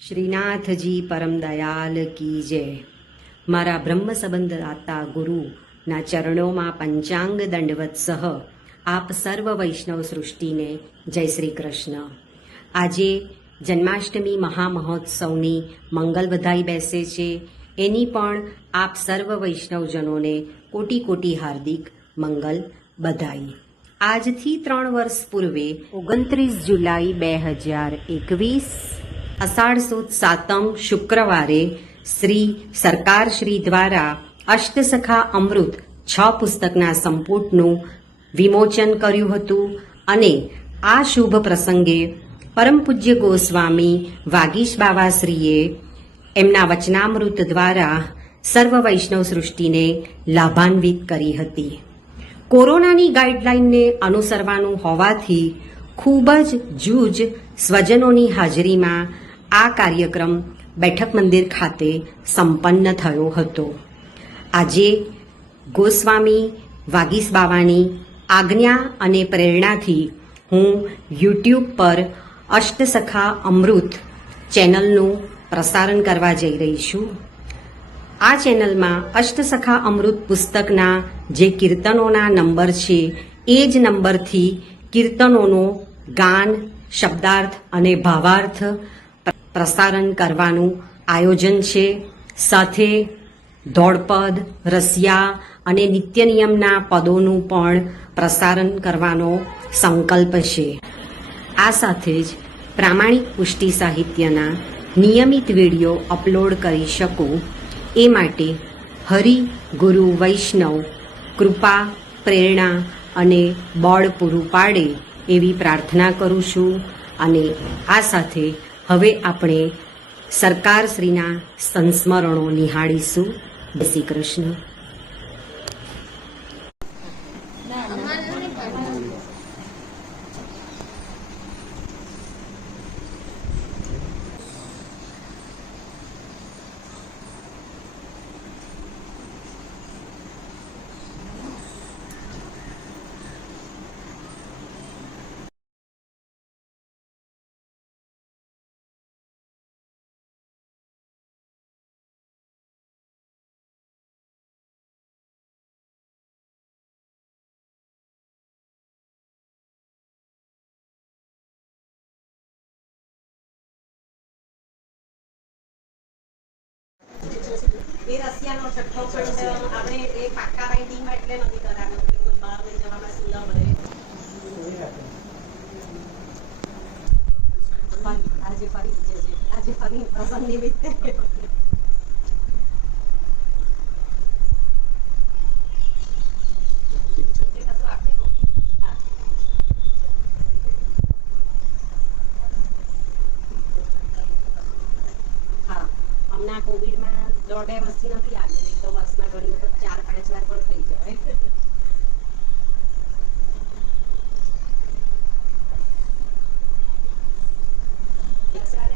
શ્રીનાથજી પરમ દયાલ કી જય. મારા બ્રહ્મ સંબંધ દાતા ગુરુના ચરણોમાં પંચાંગ દંડવત સહ આપ સર્વ વૈષ્ણવ સૃષ્ટિને જય શ્રી કૃષ્ણ. આજે જન્માષ્ટમી મહામહોત્સવની મંગલ વધાઈ બેસે છે. એની પણ આપ સર્વ વૈષ્ણવજનોને કોટી કોટી હાર્દિક મંગલ બધાઈ. આજથી ત્રણ વર્ષ પૂર્વે ઓગણત્રીસ જુલાઈ બે હજાર એકવીસ અષાઢ સુદ સાતમ શુક્રવારે શ્રી સરકાર શ્રી દ્વારા અષ્ટસખા અમૃત છ પુસ્તકના સંપુટનું વિમોચન કર્યું હતું અને આ શુભ પ્રસંગે પરમ પૂજ્ય ગોસ્વામી વાગીશ બાવાશ્રીએ એમના વચનામૃત દ્વારા સર્વ વૈષ્ણવ સૃષ્ટિને લાભાન્વિત કરી હતી. કોરોનાની ગાઈડલાઈનને અનુસરવાનું હોવાથી ખૂબ જ જૂજ સ્વજનોની હાજરીમાં આ કાર્યક્રમ બેઠક મંદિર ખાતે સંપન્ન થયો હતો. આજે ગોસ્વામી વાગીસ બાવાની આજ્ઞા અને પ્રેરણાથી હું યુટ્યુબ પર અષ્ટસખા અમૃત ચેનલનું પ્રસારણ કરવા જઈ રહી છું. આ ચેનલમાં અષ્ટસખા અમૃત પુસ્તકના જે કીર્તનોના નંબર છે, એ જ નંબરથી કીર્તનોનો ગાન, શબ્દાર્થ અને ભાવાર્થ પ્રસારણ કરવાનું આયોજન છે. સાથે દોડપદ, રસિયા અને નિત્ય નિયમના પદોનું પણ પ્રસારણ કરવાનો સંકલ્પ છે. આ સાથે જ પ્રામાણિક પુષ્ટિ સાહિત્યના નિયમિત વીડિયો અપલોડ કરી શકું. એ માટે હરિ ગુરુ વૈષ્ણવ કૃપા, પ્રેરણા અને બળ પૂરું પાડે એવી પ્રાર્થના કરું છું. અને આ સાથે હવે આપણે સરકારશ્રીના સંસ્મરણો નિહાળીશું. શ્રી કૃષ્ણ. એ રશિયાનો છઠ્ઠો ખંડ આપણે એ પાક્કા બાઇન્ડિંગમાં એટલે નથી કરાવ્યો. કે કોઈ બહાર લઈ જવામાં સુલભ રહે. આજે ફરી જે આજે ફરી પ્રસંગ નિમિત્તે કોવિડમાં દોઢ બે નથી આવ્યો તો બસમાં ઘણી વખત ચાર પાંચ વાર પણ થઈ જાય.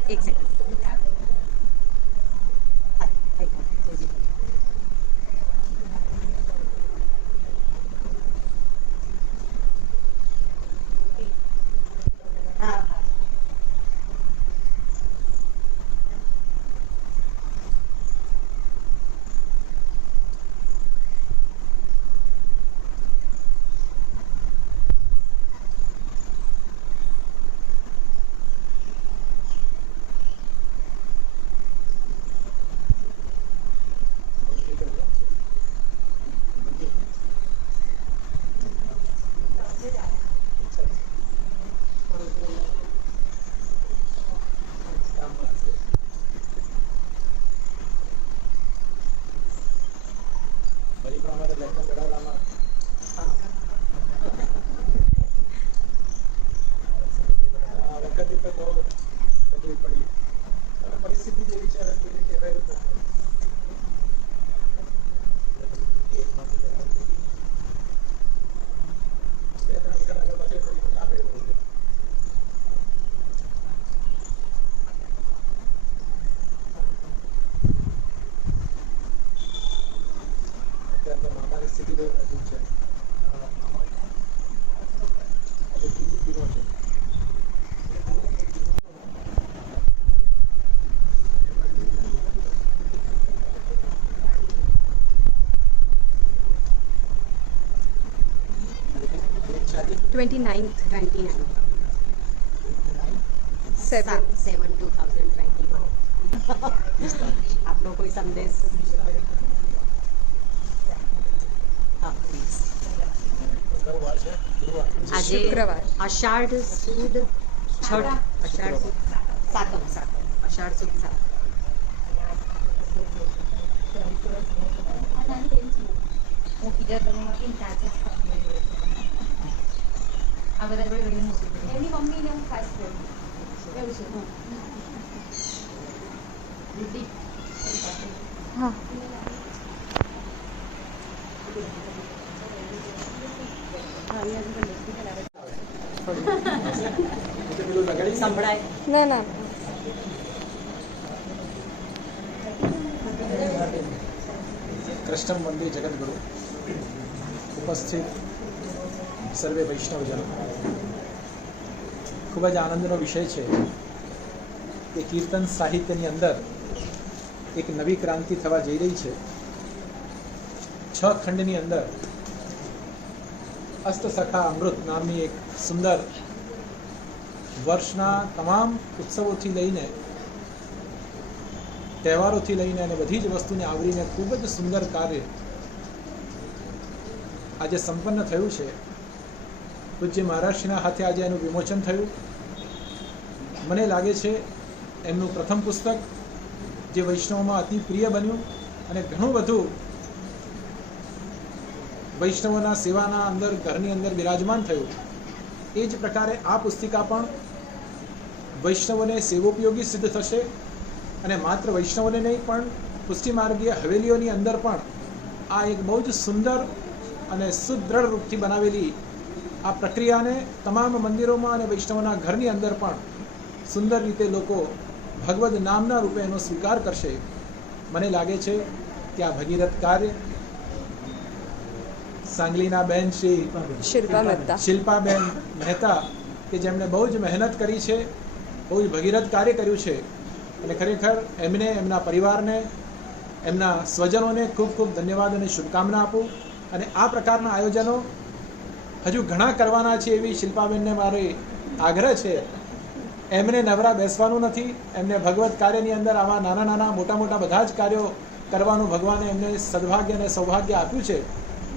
એક સેકન્ડ. આપનો કોઈ સંદેશ હા આજે શુક્રવાર. અષાઢ સુદ છઠ અષાઢ સુદ સાતમ સાતમ અષાઢ સુદ સાતમ એમની મમ્મીને હું ખાસ કહું એવું છે હા સંભળાય ના ના કૃષ્ણ મંદિર જગદગુરુ ઉપસ્થિત સર્વે વૈષ્ણવજનો. ખૂબ જ આનંદનો વિષય છે કે કીર્તન સાહિત્યની અંદર એક નવી ક્રાંતિ થવા જઈ રહી છે. છ ખંડની અંદર અસ્તસખા અમૃત નામની એક સુંદર વર્ષના તમામ ઉત્સવોથી લઈને તહેવારોથી લઈને અને બધી જ વસ્તુને આવરીને ખૂબ જ સુંદર કાર્ય આજે સંપન્ન થયું છે. પૂજ્ય મહારાષ્ટ્રના હાથે આજે એનું વિમોચન થયું, મને લાગે છે એમનું પ્રથમ પુસ્તક જે વૈષ્ણવમાં અતિ પ્રિય બન્યું અને ઘણું બધું વૈષ્ણવોના સેવાના અંદર, ઘરની અંદર બિરાજમાન થયું. એ જ પ્રકારે આ પુસ્તિકા પણ વૈષ્ણવોને સેવોપયોગી સિદ્ધ થશે અને માત્ર વૈષ્ણવોને નહીં, પણ પુષ્ટિમાર્ગીય હવેલીઓની અંદર પણ આ એક બહુ જ સુંદર અને સુદૃઢ રૂપથી બનાવેલી આ પ્રક્રિયાને તમામ મંદિરોમાં અને વૈષ્ણવના ઘરની અંદર પણ સુંદર રીતે લોકો ભગવદ નામના રૂપે એનો સ્વીકાર કરશે. મને લાગે છે કે આ ભગીરથ કાર્ય સાંગલીના બેન શ્રી શિલ્પાબેન મહેતા કે જેમણે બહુ જ મહેનત કરી છે બહુ જ ભગીરથ કાર્ય કર્યું છે અને ખરેખર એમને એમના પરિવારને એમના સ્વજનોને ખૂબ ખૂબ ધન્યવાદ અને શુભકામના આપું. અને આ પ્રકારના આયોજનો હજુ ઘણા કરવાના છે એવી શિલ્પાબેનને મારે આગ્રહ છે. એમને નવરા બેસવાનું નથી, એમને ભગવત કાર્યની અંદર આવા નાના નાના મોટા મોટા બધા જ કાર્યો કરવાનું ભગવાને એમને સદભાગ્ય અને સૌભાગ્ય આપ્યું છે.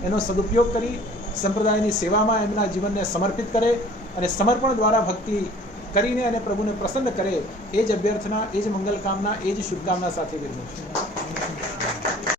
એનો સદુપયોગ કરી સંપ્રદાયની સેવામાં એમના જીવનને સમર્પિત કરે અને સમર્પણ દ્વારા ભક્તિ કરીને અને પ્રભુને પ્રસન્ન કરે, એ જ અભ્યર્થના, એ જ મંગલ કામના એ જ શુભકામના સાથે વિરમું છું.